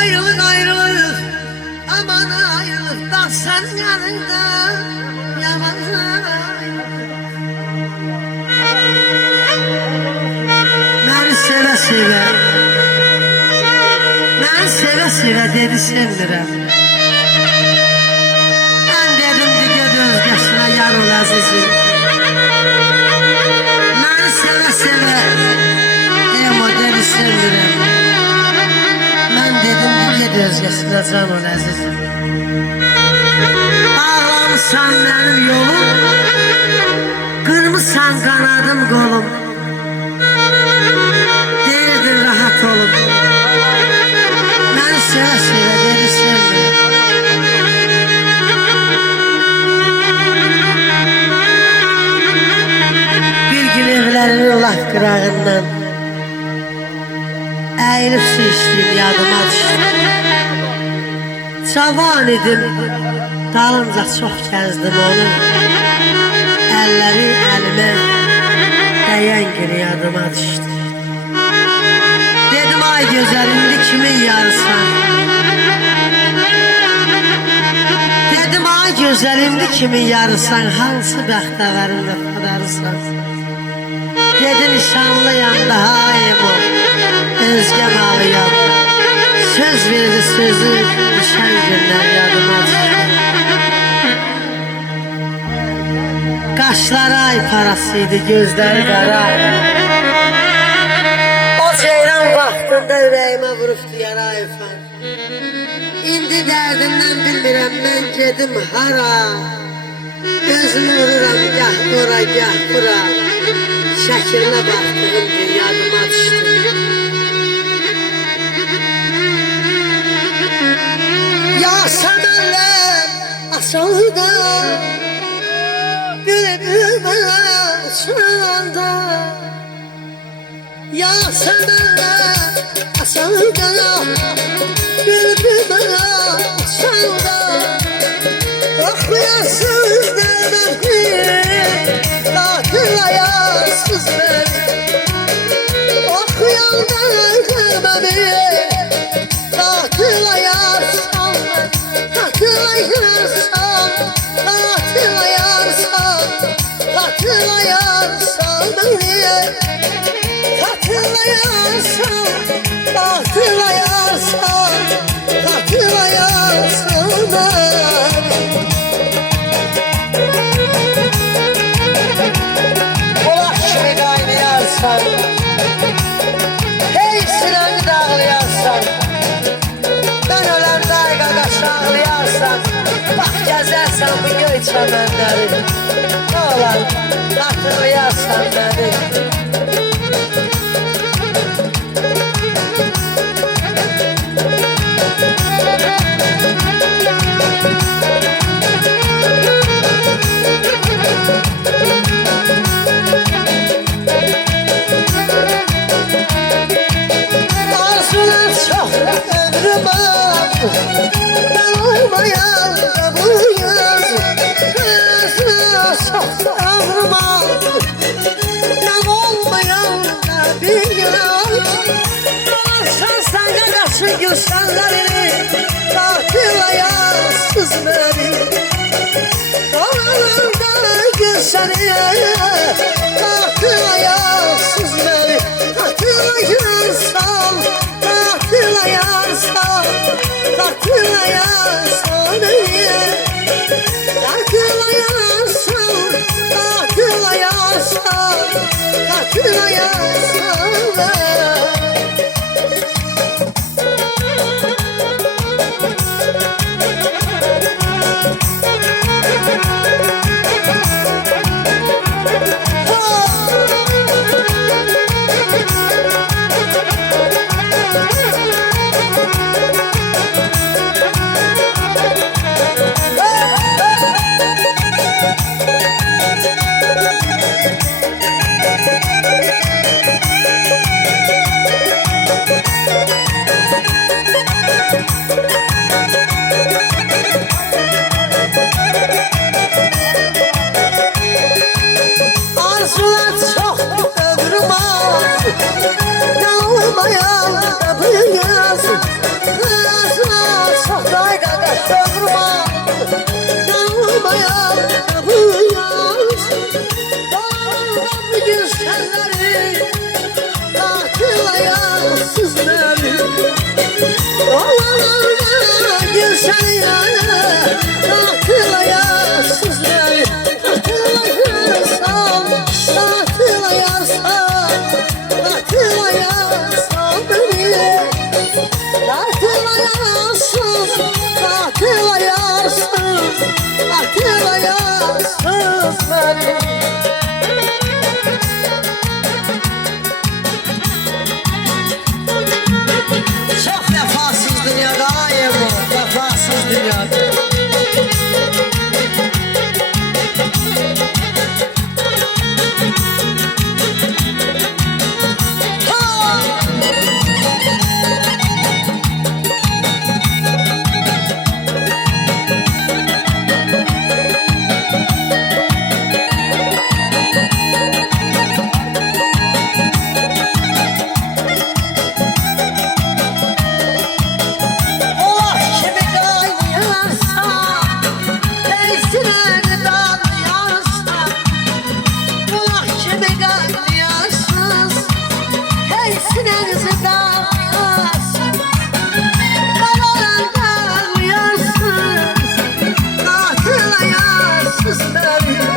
Ayrılık ayrılık, aman ayrılık da sen yanında yabancı. Beni seve seve, beni seve seve dedi sendirem. Ben dedim ki ged özgəsinə yar ol əzizim. Beni seve seve, emo dedi sendirem. Dedim ki ged özgəsinə can ol əzizim. Ağlamısan mənim yolum, qırmısan qanadım qolum. Deyirdin rahat olum, məni sevə sevə dedi sevmir. Bir gün evlərinin laf qırağından əyilib su içdiyim yadıma düşdü. Cavan idim, dalınca çox gəzdim onu. Əlləri əlimə dəyən günü yadıma düşdü. Dedim ay gözəl, indi kimin yarısan? Dedim ay gözəl, indi kimin yarısan? Hansı bəxtəvərin vəfadarısan? Dedi nişanlıyam daha emo, özgə malıyam. Söz verdi sözü, düşən günlər yadıma düşdü. Qaşları ay parasıydı, gözləri qara. O ceyran vaxtında ürəyimə vurubdu yarayıfan. İndi dərdimdən bilmirəm mən gedim hara. Gözümü vururam gah ora gah bura. Şəklinə baxdığım gün yadıma düşdü. Ya səmənlər açıldı, bülbülmə uçanda. Ya səmənlər açıldı, bülbülmə uçanda. Oxuyasız dərbəmi, hatırlayasız bəni. Oxuyanda dərbəmi, hatırlayarsan, hatırlayarsan, hatırlayarsan, hatırlayarsan beni. Hatırlayarsan, hatırlayarsan, hatırlayarsan beni. Olaq kimi qaynayarsan, hey sinəni dağlayarsan. Ben öləndə ay qaqaş ağlayarsan, bax gəzərsən bu göy çəmənləri. Ne olar, hatırlayarsan məni. Arzular çox ömrüm var, ben olmayan da bu yaz. Arzular çox ömrüm var, ben olmayan da bir yaz. Dolarsan sana qaçın gülşənlərini, hatırlayarsız beni. Dolarında gülşəni, hatırlayarsız beni. Hatırlayarsan, hatırlayarsan, hatırlayarsan beni. Hatırlayarsan, hatırlayarsan, hatırlayarsan beni. Arzular çok ömrüm az, yanılmayan kapıyı yaz. Arzular çok day kardeş ömrüm az, yanılmayan kapıyı yaz. Dağlardan bir gün senleri, hatırlayan sizleri. Dağlardan bir gün senleri, hatırlayan sizleri. Hatırlayarsın beni, hatırlayarsın beni. Çok vefasız dünyada ayım bu, vefasız dünyada. Hatırlayarsın beni.